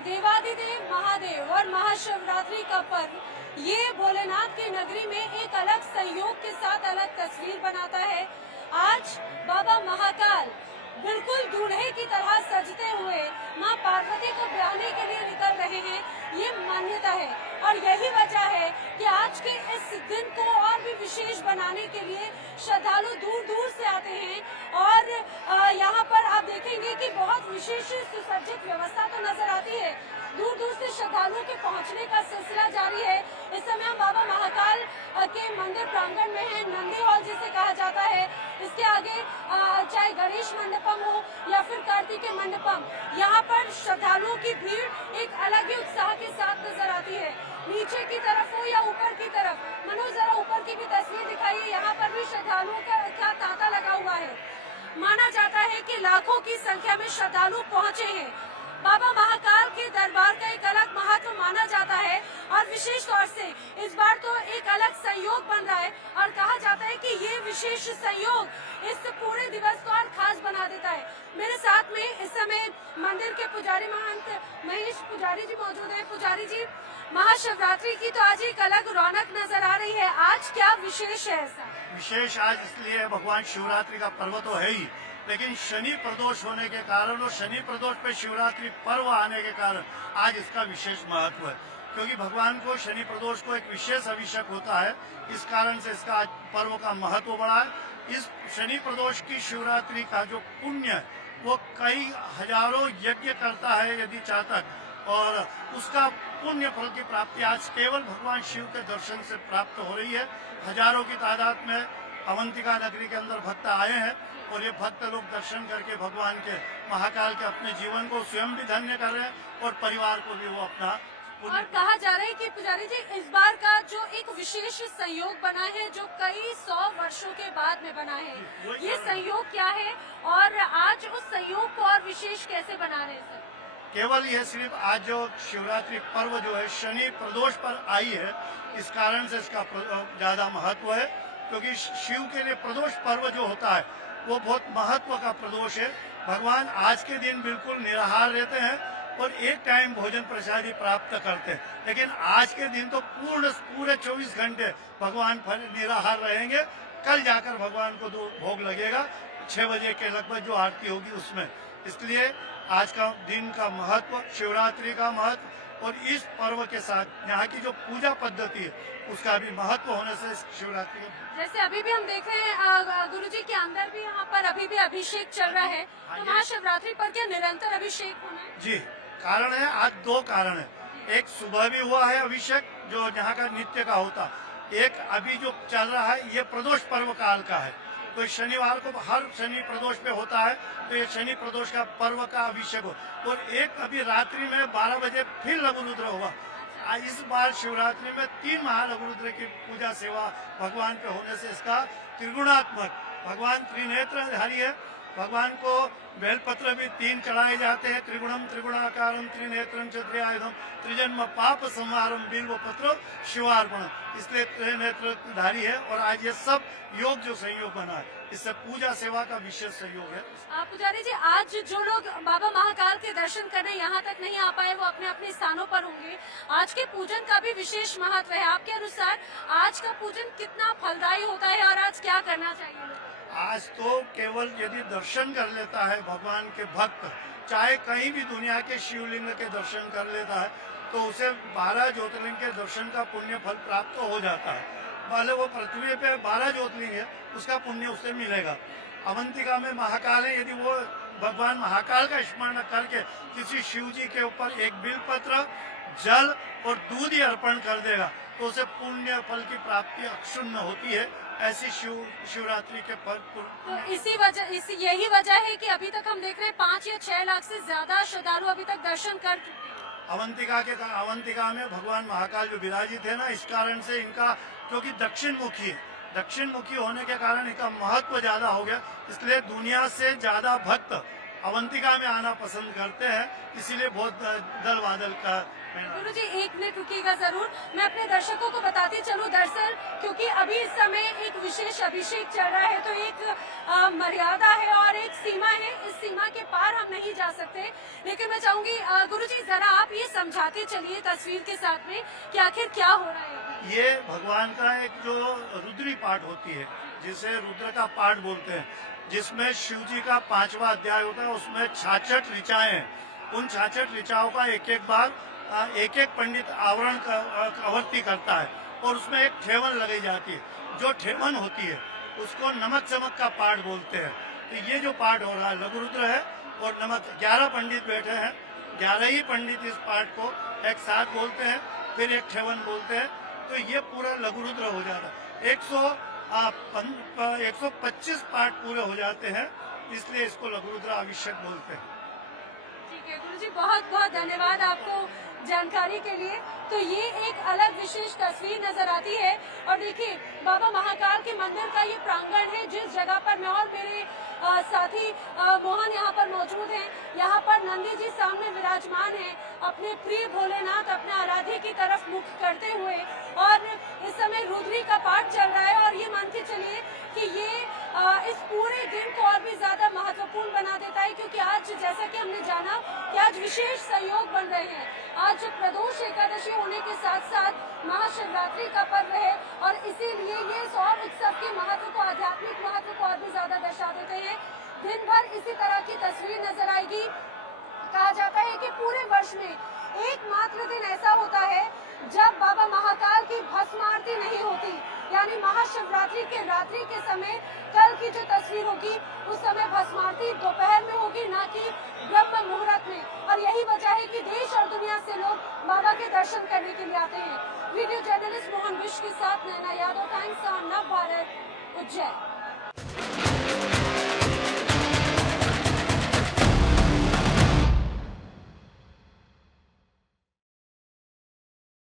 देवादिदेव महादेव और महाशिवरात्रि का पर्व ये भोलेनाथ की नगरी में एक अलग संयोग के साथ अलग तस्वीर बनाता है। आज बाबा महाकाल बिल्कुल दूल्हे की तरह सजते हुए मां पार्वती को ब्याहने के लिए निकल रहे हैं, ये मान्यता है। और यही वजह है कि आज के इस दिन को और भी विशेष बनाने के लिए श्रद्धालु दूर दूर से आते हैं। और यहाँ पर आप देखेंगे कि बहुत विशेष सुसज्जित व्यवस्था तो नजर आती है। दूर दूर से श्रद्धालुओं के पहुंचने का सिलसिला जारी है। इस समय हम बाबा महाकाल के मंदिर प्रांगण में हैं, नंदी हॉल जिसे कहा जाता है। इसके आगे चाहे गणेश मंडपम हो या फिर कार्तिकेय मंडपम, यहाँ पर श्रद्धालुओं की भीड़ एक अलग ही उत्साह के साथ नजर आती है। नीचे की तरफ हो या ऊपर की तरफ, मनोज जरा ऊपर की भी तस्वीर दिखाइए। यहाँ पर भी श्रद्धालुओं का तांता लगा हुआ है। माना जाता है कि लाखों की संख्या में श्रद्धालु पहुंचे हैं। बाबा महाकाल के दरबार का एक अलग महत्व माना जाता है और विशेष तौर से इस बार तो एक अलग संयोग बन रहा है और कहा जाता है कि ये विशेष संयोग इस पूरे दिवस को और खास बना देता है। मेरे साथ में इस समय मंदिर के पुजारी महंत महेश पुजारी जी मौजूद है। पुजारी जी, महाशिवरात्रि की तो आज एक अलग रौनक नजर आ रही है, आज क्या विशेष है? ऐसा विशेष आज इसलिए भगवान शिवरात्रि का पर्व तो है ही, लेकिन शनि प्रदोष होने के कारण और शनि प्रदोष पे शिवरात्रि पर्व आने के कारण आज इसका विशेष महत्व है। क्योंकि भगवान को शनि प्रदोष को एक विशेष अभिषेक होता है, इस कारण से इसका आज पर्व का महत्व बढ़ा है। इस शनि प्रदोष की शिवरात्रि का जो पुण्य है वो कई हजारों यज्ञ करता है यदि चातक, और उसका पुण्य फल की प्राप्ति आज केवल भगवान शिव के दर्शन से प्राप्त हो रही है। हजारों की तादाद में अवंतिका नगरी के अंदर भक्त आए हैं और ये भक्त लोग दर्शन करके भगवान के महाकाल के अपने जीवन को स्वयं भी धन्य कर रहे हैं और परिवार को भी वो अपना। और कहा जा रहा है कि पुजारी जी, इस बार का जो एक विशेष संयोग बना है जो कई 100 वर्षों के बाद में बना है, ये संयोग क्या है और आज उस संयोग को और विशेष कैसे बना रहे हैं? केवल यह सिर्फ आज जो शिवरात्रि पर्व जो है शनि प्रदोष पर आई है, इस कारण से इसका ज्यादा महत्व है। क्योंकि शिव के लिए प्रदोष पर्व जो होता है वो बहुत महत्व का प्रदोष है। भगवान आज के दिन बिल्कुल निराहार रहते हैं और एक टाइम भोजन प्रसादी प्राप्त करते हैं, लेकिन आज के दिन तो पूरे 24 घंटे भगवान निराहार रहेंगे। कल जाकर भगवान को भोग लगेगा 6 बजे के लगभग जो आरती होगी उसमें। इसलिए आज का दिन का महत्व, शिवरात्रि का महत्व और इस पर्व के साथ यहाँ की जो पूजा पद्धति है उसका भी महत्व होने से शिवरात्रि। जैसे अभी भी हम देख रहे हैं गुरुजी के अंदर भी यहाँ पर अभी भी अभिषेक चल रहा है, तो महाशिवरात्रि पर क्या निरंतर अभिषेक होना है? जी, कारण है, आज 2 कारण है। एक सुबह भी हुआ है अभिषेक जो यहाँ का नित्य का होता, एक अभी जो चल रहा है ये प्रदोष पर्व काल का है। तो शनिवार को हर शनि प्रदोष पे होता है, तो ये शनि प्रदोष का पर्व का अभिषेक हो। और एक अभी रात्रि में 12 बजे फिर लघु रुद्र होगा। इस बार शिवरात्रि में 3 महालघु रुद्र की पूजा सेवा भगवान पे होने से इसका त्रिगुणात्मक, भगवान त्रिनेत्रधारी है। भगवान को बेलपत्र भी 3 चढ़ाए जाते हैं। त्रिगुणम त्रिगुणाकारम त्रिनेत्रम चतुरायुधम त्रिजन्म पाप संहारम बिल्व पत्र शिवार्पण, इसलिए त्रिनेत्रधारी है। और आज ये सब योग जो संयोग बना है, इससे पूजा सेवा का विशेष सहयोग है। पुजारी जी, आज जो लोग बाबा महाकाल के दर्शन करने यहाँ तक नहीं आ पाए वो अपने अपने स्थानों पर होंगे। आज के पूजन का भी विशेष महत्व है। आपके अनुसार आज का पूजन कितना फलदायी होता है और आज क्या करना चाहिए? आज तो केवल यदि दर्शन कर लेता है भगवान के भक्त, चाहे कहीं भी दुनिया के शिवलिंग के दर्शन कर लेता है, तो उसे 12 ज्योतिर्लिंग के दर्शन का पुण्य फल प्राप्त हो जाता है। भले वो पृथ्वी पे 12 ज्योतिर्लिंग है, उसका पुण्य उसे मिलेगा। अवंतिका में महाकाल है, यदि वो भगवान महाकाल का स्मरण करके किसी शिव जी के ऊपर एक बिलपत्र, जल और दूध ही अर्पण कर देगा तो उसे पुण्य फल की प्राप्ति अक्षुण्ण होती है। ऐसी शिवरात्रि के पर्व तो यही वजह है कि अभी तक हम देख रहे हैं 5 या 6 लाख से ज्यादा श्रद्धालु अभी तक दर्शन कर चुके हैं। अवंतिका में भगवान महाकाल जो विराजित है ना, इस कारण से इनका, क्योंकि दक्षिण मुखी है, दक्षिण मुखी होने के कारण इनका महत्व ज्यादा हो गया। इसलिए दुनिया से ज्यादा भक्त अवंतिका में आना पसंद करते हैं, इसीलिए बहुत दल बादल का गुरु जी 1 मिनट रुकिएगा जरूर। मैं अपने दर्शकों को बताती चलूं, दरअसल क्योंकि अभी इस समय एक विशेष अभिषेक चल रहा है, तो एक मर्यादा है और एक सीमा है, इस सीमा के पार हम नहीं जा सकते। लेकिन मैं चाहूंगी गुरु जी जरा आप ये समझाते चलिए तस्वीर के साथ में कि आखिर क्या हो रहा है। ये भगवान का एक जो रुद्री पाठ होती है, जिसे रुद्र का पाठ बोलते हैं, जिसमें शिव जी का 5वां अध्याय होता है, उसमें 66 ऋचाएं हैं। उन 66 ऋचाओं का एक एक बार एक एक पंडित आवरण आवृत्ति करता है और उसमें एक ठेवन लगाई जाती है। जो ठेवन होती है उसको नमक चमक का पाठ बोलते हैं। तो ये जो पाठ हो रहा है लघु रुद्र है और नमक, 11 पंडित बैठे हैं, 11 ही पंडित इस पाठ को एक साथ बोलते हैं, फिर एक ठेवन बोलते हैं, तो ये पूरा लघु रुद्र हो जाता है। 125 पाठ पूरे हो जाते हैं, इसलिए इसको लघु रुद्र अभिषेक बोलते हैं। ठीक है गुरु जी, बहुत बहुत धन्यवाद आपको जानकारी के लिए। तो ये एक अलग विशेष तस्वीर नजर आती है और देखिए बाबा महाकाल के मंदिर का ये प्रांगण है, जिस जगह पर मैं और मेरे साथी मोहन यहाँ पर मौजूद हैं। यहाँ पर नंदी जी सामने विराजमान हैं, अपने प्रिय भोलेनाथ, अपने आराध्य की तरफ मुख करते हुए, और इस समय रुद्री का पाठ चल रहा है। और ये मान के चलिए कि ये इस पूरे दिन को और भी ज्यादा महत्वपूर्ण बना देता है, क्योंकि आज जैसा कि हमने जाना कि आज विशेष सहयोग बन रहे हैं। आज प्रदोष एकादशी होने के साथ साथ महाशिवरात्रि का पर्व है और इसीलिए ये सौर उत्सव के महत्व को, आध्यात्मिक महत्व को और भी ज्यादा दर्शा देते हैं। दिन भर इसी तरह की तस्वीर नजर आएगी। कहा जाता है कि पूरे वर्ष में एकमात्र दिन ऐसा होता है जब बाबा महाकाल की भस्म आरती नहीं होती, यानी महाशिवरात्रि के रात्रि के समय कल की जो तस्वीर होगी उस समय भस्म आरती दोपहर में होगी, ना कि ब्रह्म मुहूर्त में। और यही वजह है कि देश और दुनिया से लोग बाबा के दर्शन करने के लिए आते हैं। वीडियो जर्नलिस्ट मोहन विश्व के साथ नैना यादव, टाइम्स ऑन नव भारत, उज्जैन।